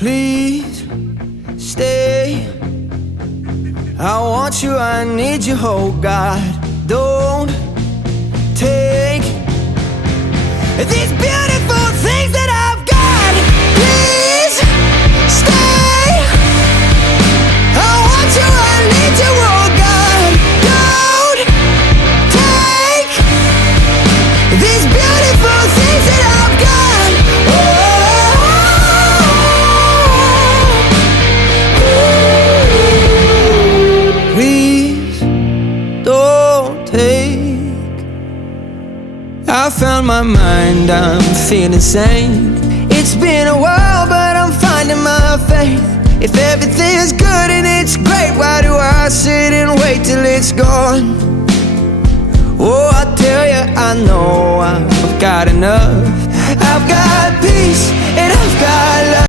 Please stay. I want you, I need you, oh God. Don't take these beautiful things that I've got. Please stay. I want you, I need you, oh God. Don't take these beautiful things that I've got. Please don't take. I found my mind, I'm feeling sane. It's been a while, but I'm finding my faith. If everything's good and it's great, why do I sit and wait till it's gone? Oh, I tell you, I know I've got enough. I've got peace and I've got love.